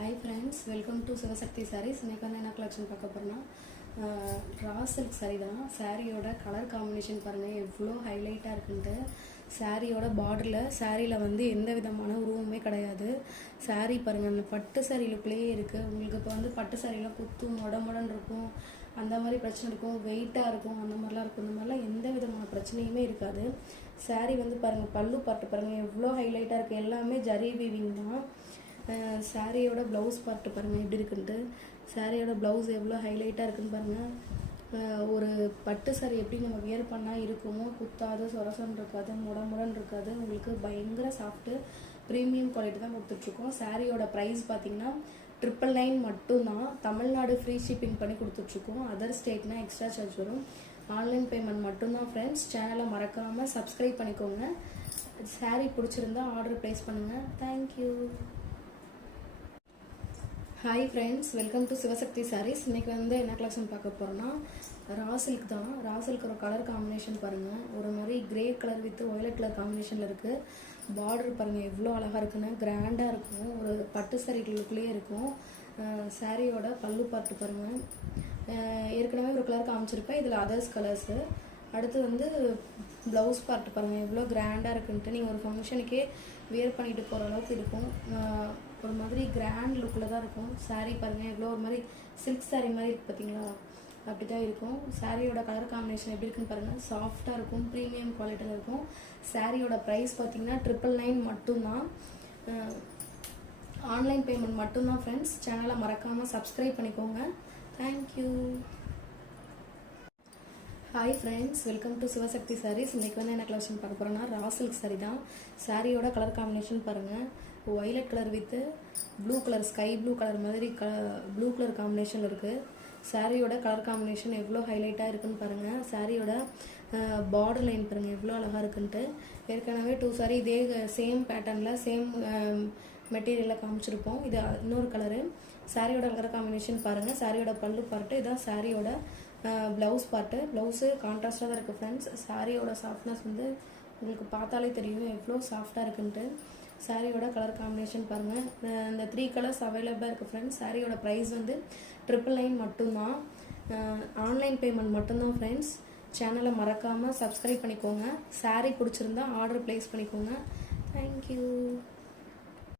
Hi friends, welcome to Sivasakti Sarees. இன்னைக்கு வந்து என்ன கலெக்ஷன் பார்க்க போறோம்னா ரா சில்க் saree தான். சாரியோட கலர் காம்பினேஷன் பாருங்க எவ்வளோ ஹைலைட்டாக இருக்குன்ட்டு. சாரியோட பார்டரில் சாரியில் வந்து எந்த விதமான உருவமே கிடையாது. சாரி பாருங்கள் அந்த பட்டு சாரி லுக்லேயே இருக்குது. உங்களுக்கு இப்போ வந்து பட்டு சாரியில் குத்தும் மொடன்னு இருக்கும், அந்த மாதிரி பிரச்சனை இருக்கும், வெயிட்டாக இருக்கும், அந்த மாதிரிலாம் இருக்கும். இந்த மாதிரிலாம் எந்த விதமான பிரச்சனையுமே இருக்காது. சாரி வந்து பாருங்கள் பல்லு பாட்டு பாருங்கள் எவ்வளோ ஹைலைட்டாக இருக்குது. எல்லாமே ஜரி வீவிங் தான். சாரியோட ப்ளவுஸ் பார்ட்டு பாருங்கள் எப்படி இருக்குன்ட்டு. சாரியோட ப்ளவுஸ் எவ்வளோ ஹைலைட்டாக இருக்குன்னு பாருங்கள். ஒரு பட்டு சாரி எப்படி நம்ம வியர் பண்ணால் இருக்குமோ, குத்தாது, சொரசன்னு இருக்காது, முடன்னு இருக்காது. உங்களுக்கு பயங்கர சாஃப்ட்டு ப்ரீமியம் குவாலிட்டி தான் கொடுத்துட்ருக்கோம். சாரியோட ப்ரைஸ் பார்த்தீங்கன்னா 999 மட்டும்தான். தமிழ்நாடு ஃப்ரீ ஷிப்பிங் பண்ணி கொடுத்துட்ருக்கோம். அதர் ஸ்டேட்னா எக்ஸ்ட்ரா சார்ஜ் வரும். ஆன்லைன் பேமெண்ட் மட்டும்தான் ஃப்ரெண்ட்ஸ். சேனலை மறக்காமல் சப்ஸ்கிரைப் பண்ணிக்கோங்க. சாரி பிடிச்சிருந்தா ஆர்டர் ப்ளேஸ் பண்ணுங்கள். Thank you. Hi friends, welcome to Sivasakthi Sarees. இன்றைக்கி வந்து என்ன கலெக்ஷன் பார்க்க போகிறோன்னா ரா சில்க் தான். ரா சில்கோட கலர் காம்பினேஷன் பாருங்கள், ஒரு மாதிரி grey colour with violet colour காம்பினேஷனில் இருக்குது. பார்டர் பாருங்கள் எவ்வளோ அழகாக இருக்குன்னு, கிராண்டாக இருக்கும், ஒரு பட்டு சாரி லுக்லேயே இருக்கும். சாரியோட பல்லு பார்த்து பாருங்கள், ஏற்கனவே ஒரு கலர் காமிச்சிருப்பேன், இதில் அதர்ஸ் கலர்ஸு. அடுத்து வந்து ப்ளவுஸ் பார்ட்டு பாருங்கள் எவ்வளோ கிராண்டாக இருக்குன்ட்டு. நீங்கள் ஒரு ஃபங்க்ஷனுக்கே வியர் பண்ணிட்டு போகிற அளவுக்கு இருக்கும். ஒரு மாதிரி கிராண்ட் லுக்கில் தான் இருக்கும். சாரீ பாருங்கள் எவ்வளோ ஒரு மாதிரி சில்க் சாரீ மாதிரி இருக்குது பார்த்தீங்களா, அப்படி தான் இருக்கும். சாரியோட கலர் காம்பினேஷன் எப்படி இருக்குன்னு பாருங்கள், சாஃப்டாக இருக்கும், ப்ரீமியம் குவாலிட்டியில் இருக்கும். சாரியோட ப்ரைஸ் பார்த்தீங்கன்னா 999 மட்டும்தான். ஆன்லைன் பேமெண்ட் மட்டும்தான் ஃப்ரெண்ட்ஸ். சேனலை மறக்காமல் சப்ஸ்கிரைப் பண்ணிக்கோங்க. Thank you. Hi friends, welcome to Sivasakthi Sarees. இன்றைக்கி வந்து என்ன கலெக்ஷன் பார்க்க போகிறோன்னா ரா சில்க் சாரி தான். சாரியோட கலர் காம்பினேஷன் பாருங்கள், violet colour with blue colour, sky blue colour மாதிரி ப்ளூ கலர் காம்பினேஷன் இருக்குது. சாரியோட கலர் காம்பினேஷன் எவ்வளோ ஹைலைட்டாக இருக்குன்னு பாருங்கள். சாரியோட பார்டர் லைன் பாருங்கள் எவ்வளோ அழகாக இருக்குன்ட்டு. ஏற்கனவே 2 சாரி இதே சேம் பேட்டர்னில் சேம் மெட்டீரியலில் காமிச்சிருப்போம். இது இன்னொரு கலரு. சாரியோட கலர் காம்பினேஷன் பாருங்கள். சாரியோட பல்லு பார்ட்டு இதான். சாரியோட ப்ளவுஸ் பார்ட்டு, ப்ளவுஸு கான்ட்ராஸ்டாக தான் இருக்குது ஃப்ரெண்ட்ஸ். சாரியோட சாஃப்ட்னஸ் வந்து உங்களுக்கு பார்த்தாலே தெரியும் எவ்வளோ சாஃப்டாக இருக்குன்ட்டு. சாரியோட கலர் காம்பினேஷன் பாருங்கள். இந்த 3 கலர்ஸ் அவைலபிளாக இருக்குது ஃப்ரெண்ட்ஸ். சாரியோட ப்ரைஸ் வந்து 999 மட்டும்தான். ஆன்லைன் பேமெண்ட் மட்டும்தான் ஃப்ரெண்ட்ஸ். சேனலை மறக்காமல் சப்ஸ்கிரைப் பண்ணிக்கோங்க. சாரி பிடிச்சிருந்தா ஆர்டர் ப்ளேஸ் பண்ணிக்கோங்க. தேங்க்யூ.